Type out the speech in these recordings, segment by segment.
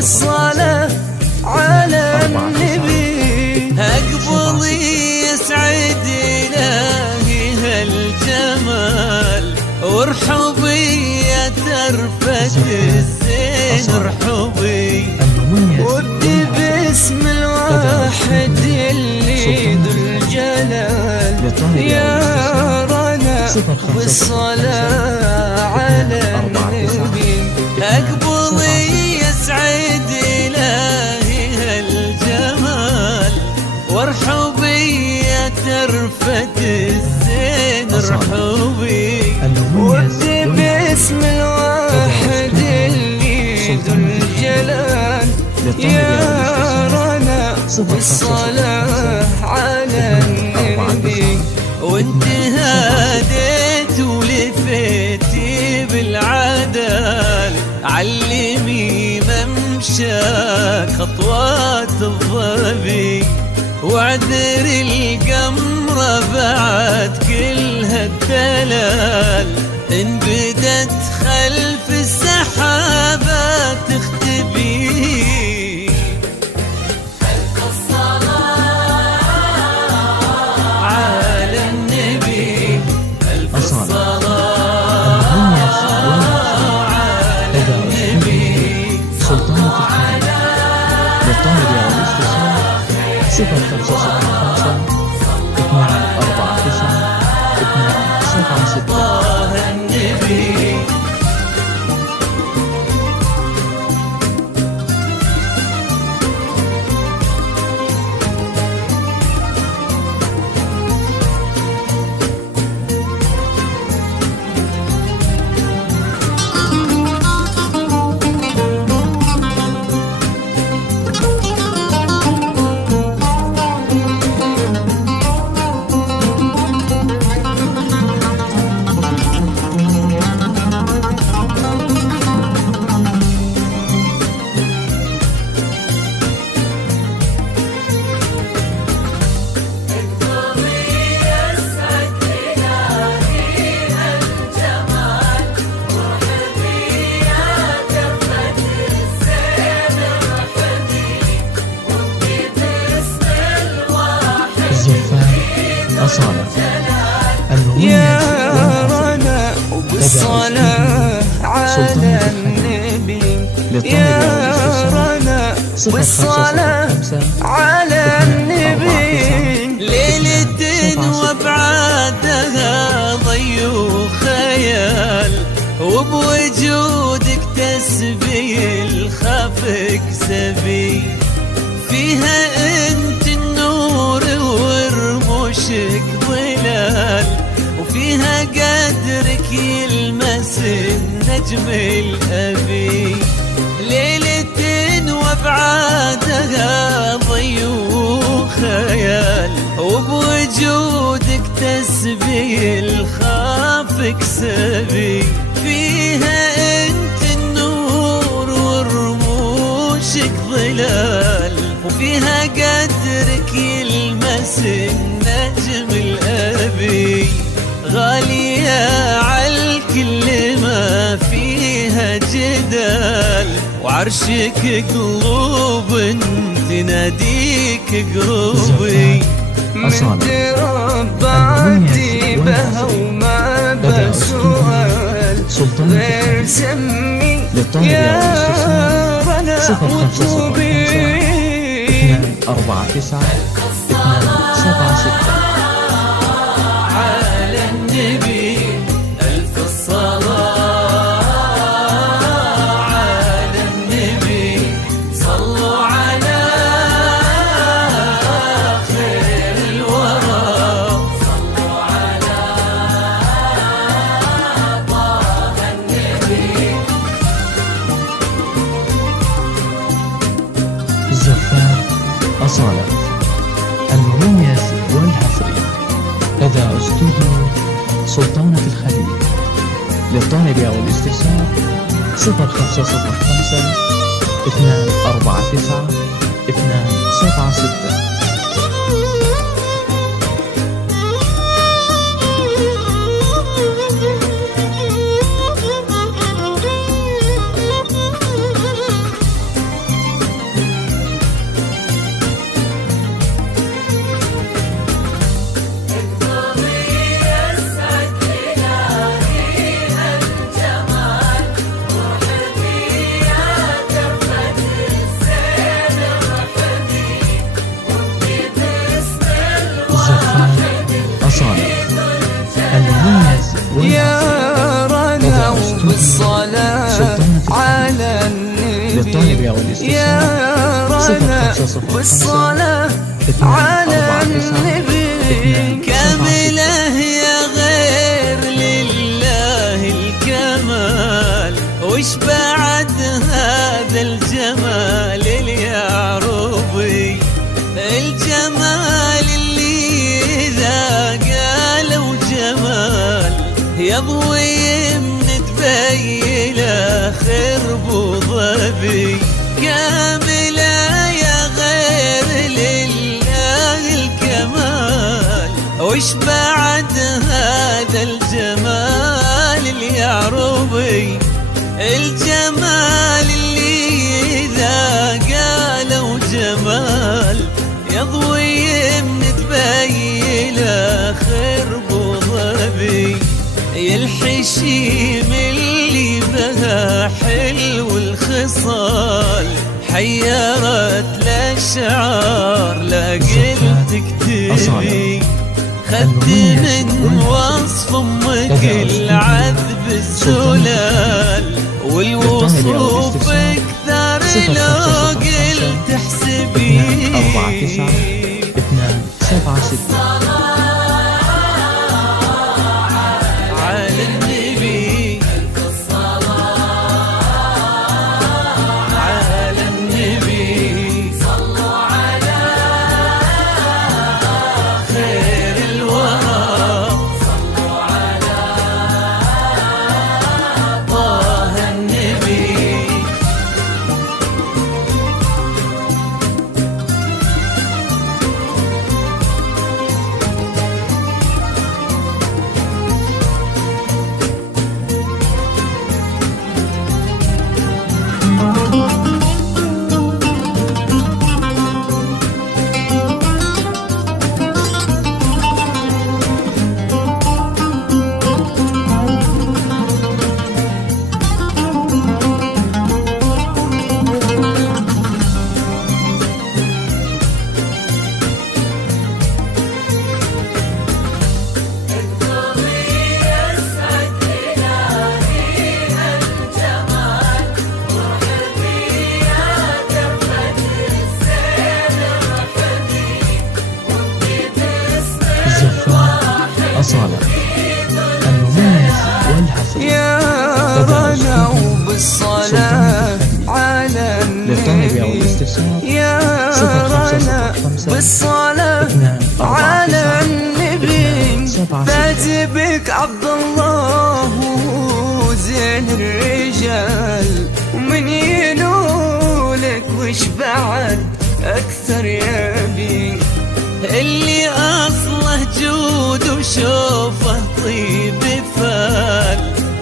والصلاة على النبي. أقبضي يسعد إلهي هالجمال، وارحبي يا ترفة الزين ارحبي، وابدي باسم الواحد اللي ذو الجلال يا رنا بالصلاة على النبي. أقبضي يسعد إلهي هالجمال، وارحبي يا ترفة الزين ارحبي، وابدي باسم الواحد اللي ذو الجلال يا رنا بالصلاة على النبي. وانت هاديت ولفيتي بالعدال، علمي ممشاك خطوات الظبي، وعذر القمرة بعد كل هالدلال، إن بدت خلف السحابات تختبي. ألف الصلاة على النبي، ألف الصلاة على النبي. سلطانة الخليل للطالب أو الاستفسار 0505 249 276. يا رنا وبالصلاة على النبي، يا رنا والصلاة على النبي. ليلة وابعادها ضي وخيال، وبوجودك تسبي الخفق سبي، فيها انت النور ورموشك ظلال، وفيها قدرك يلمس النجم الأبي. ليلة وابعادها ضي وخيال، وبوجودك تسبي الخافك سبي، فيها انت النور ورموشك ظلال، وفيها قدرك يلمس النجم الأبي. غالية عالكل ما فيها جدال، وعرشك قلوب تناديك قروبي. من تربعتي بها وما بسؤال، غير سمي يا رنا وطوبي. 249 276. على النبي ألف الصلاة على النبي، صلوا على خير الورى، صلوا على طه النبي. الزفار أصالة، المميز والحصري لدى استوديو سلطانة الخليل. للطالب أو الاستفسار 0505 249 276. والاستفسار 0505 بالصلاة على النبي كامله يا غير لله الكمال، وش بعد هذا الجمال اليعربي؟ الجمال اللي إذا قالوا جمال يضوي من تبيله خرب وضبي. كامله يا غير لله الكمال، وش بعد هذا الجمال اليعربي؟ الجمال اللي إذا قالوا جمال يضوي من تبيله خرب وضبي. الحشيم اللي بها حلو الخصال حيرت الأشعار لا قلت اكتبي. خدت من وصف امك العذب الزلال والوصوف اكثر لو قلت احسبي. 49 على النبي على النبي صلوا على خير الورى، صلوا على طه النبي. أصالة المميز والحصري يا رنا وبالصلاة على للطالب أو النبي. الاستفسار يا رنا 0505 بالصلاة على النبي. فاز بك عبد الله وزين الرجال، ومن ينولك وش بعد أكثر يبي؟ اللي أصله جود وشوفه طيب فال،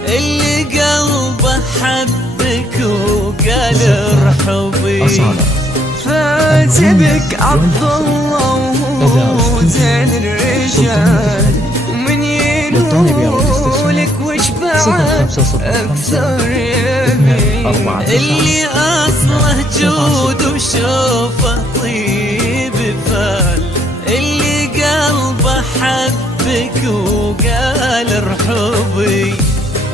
اللي قلبه حبك وقال ارحبي. أصالة فاز بك عبد الله وزين الرجال، ومن ينولك وش بعد أكثر يبي؟ اللي أصله جود وشوفه طيب فال، اللي قلبه حبك وقال ارحبي.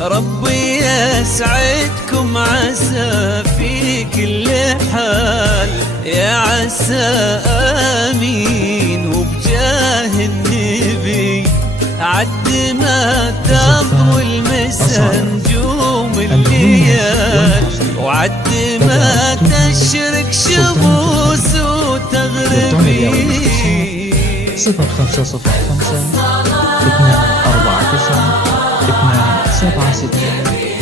ربي يسعدكم عسى في كل حال، يا عسى آمين وبجاه النبي. عد ما تضوي المسا نجوم الليال، وعد ما تشرق شموس وتغربي. 0505 249 276